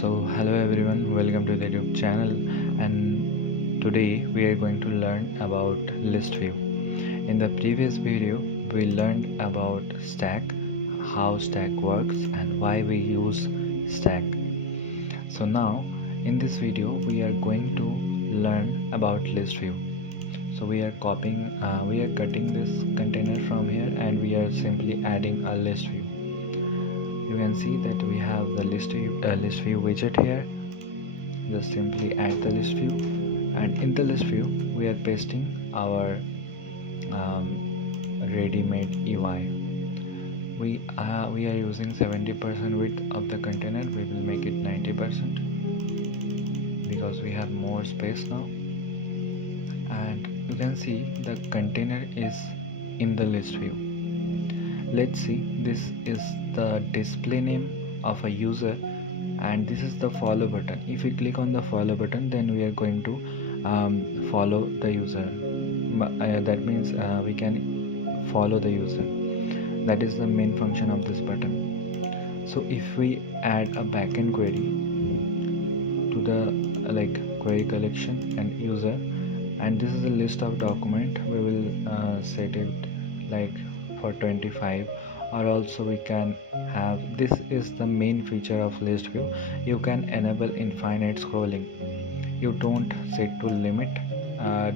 Hello everyone, welcome to the YouTube channel, and today we are going to learn about ListView. In the previous video we learned about stack, how stack works and why we use stack. So now in this video we are going to learn about ListView. So we are cutting this container from here and we are simply adding a ListView. You can see that we have the ListView widget here. Just simply add the ListView, and in the ListView we are pasting our ready-made UI. We are using 70% width of the container. We will make it 90% because we have more space now. And you can see the container is in the ListView. Let's see, this is the display name of a user and this is the follow button. If we click on the follow button, then we are going to follow the user. That means we can follow the user. That is the main function of this button. So if we add a backend query to the query collection and user, and this is a list of document, we will set it like for 25, or also we can have, this is the main feature of ListView, you can enable infinite scrolling. You don't set to limit,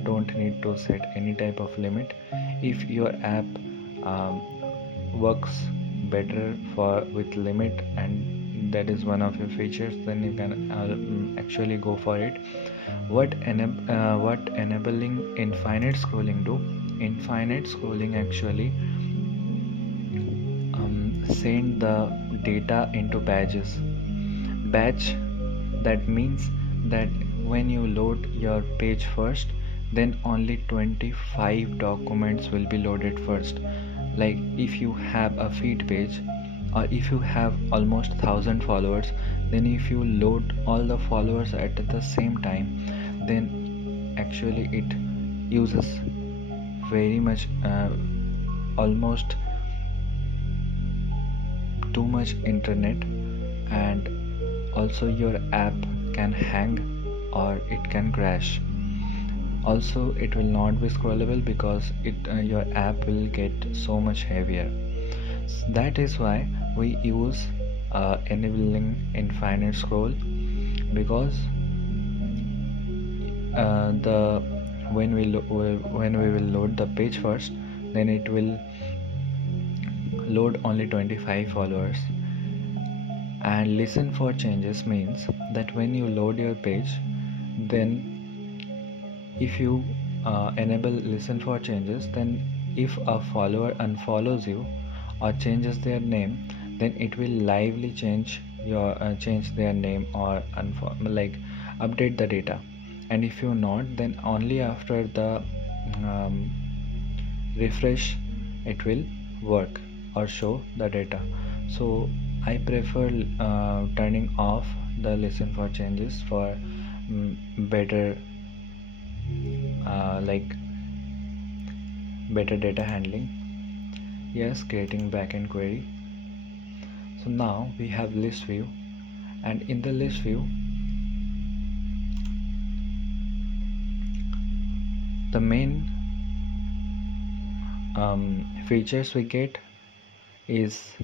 don't need to set any type of limit. If your app works better with limit, and that is one of your features, then you can actually go for it. What enabling infinite scrolling do? Infinite scrolling actually send the data into batches. Batch, that means that when you load your page first, then only 25 documents will be loaded first. Like if you have a feed page, or if you have almost 1000 followers, then if you load all the followers at the same time, then actually it uses very much almost too much internet, and also your app can hang or it can crash. Also it will not be scrollable because your app will get so much heavier. That is why we use enabling infinite scroll, because when we will load the page first, then it will load only 25 followers. And listen for changes means that when you load your page, then if you enable listen for changes, then if a follower unfollows you or changes their name, then it will lively change their name or update the data. And if you not, then only after the refresh it will work or show the data. So I prefer turning off the listen for changes for better better data handling. Yes, creating backend query. So now we have ListView, and in the ListView the main features we get is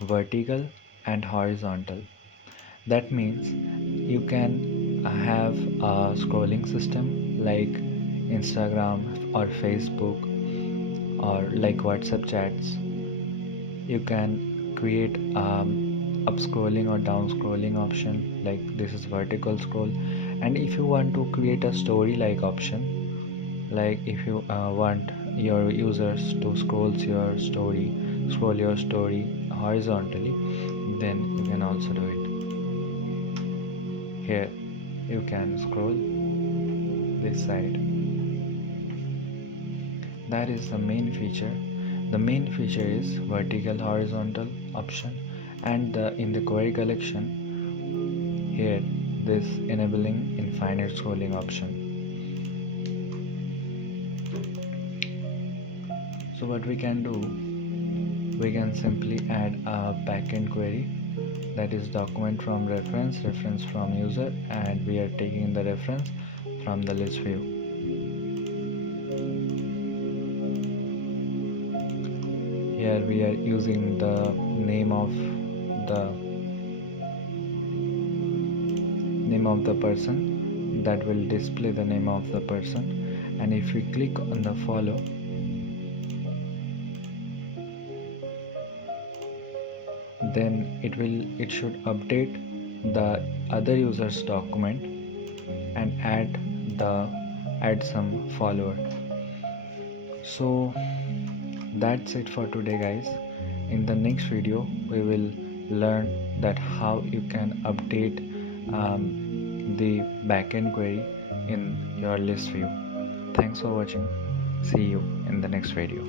vertical and horizontal. That means you can have a scrolling system like Instagram or Facebook or like WhatsApp chats. You can create up scrolling or down scrolling option, like this is vertical scroll. And if you want to create a story like option, like if you want your users to scroll your story horizontally, then you can also do it. Here you can scroll this side. That is the main feature. The main feature is vertical horizontal option, and in the query collection here this enabling infinite scrolling option. So what we can do, we can simply add a backend query that is document from reference from user, and we are taking the reference from the list view. Here we are using the name of the person, that will display the name of the person, and if we click on the follow, then it should update the other user's document and add some follower. So that's it for today, guys. In the next video we will learn that how you can update the backend query in your list view. Thanks for watching. See you in the next video.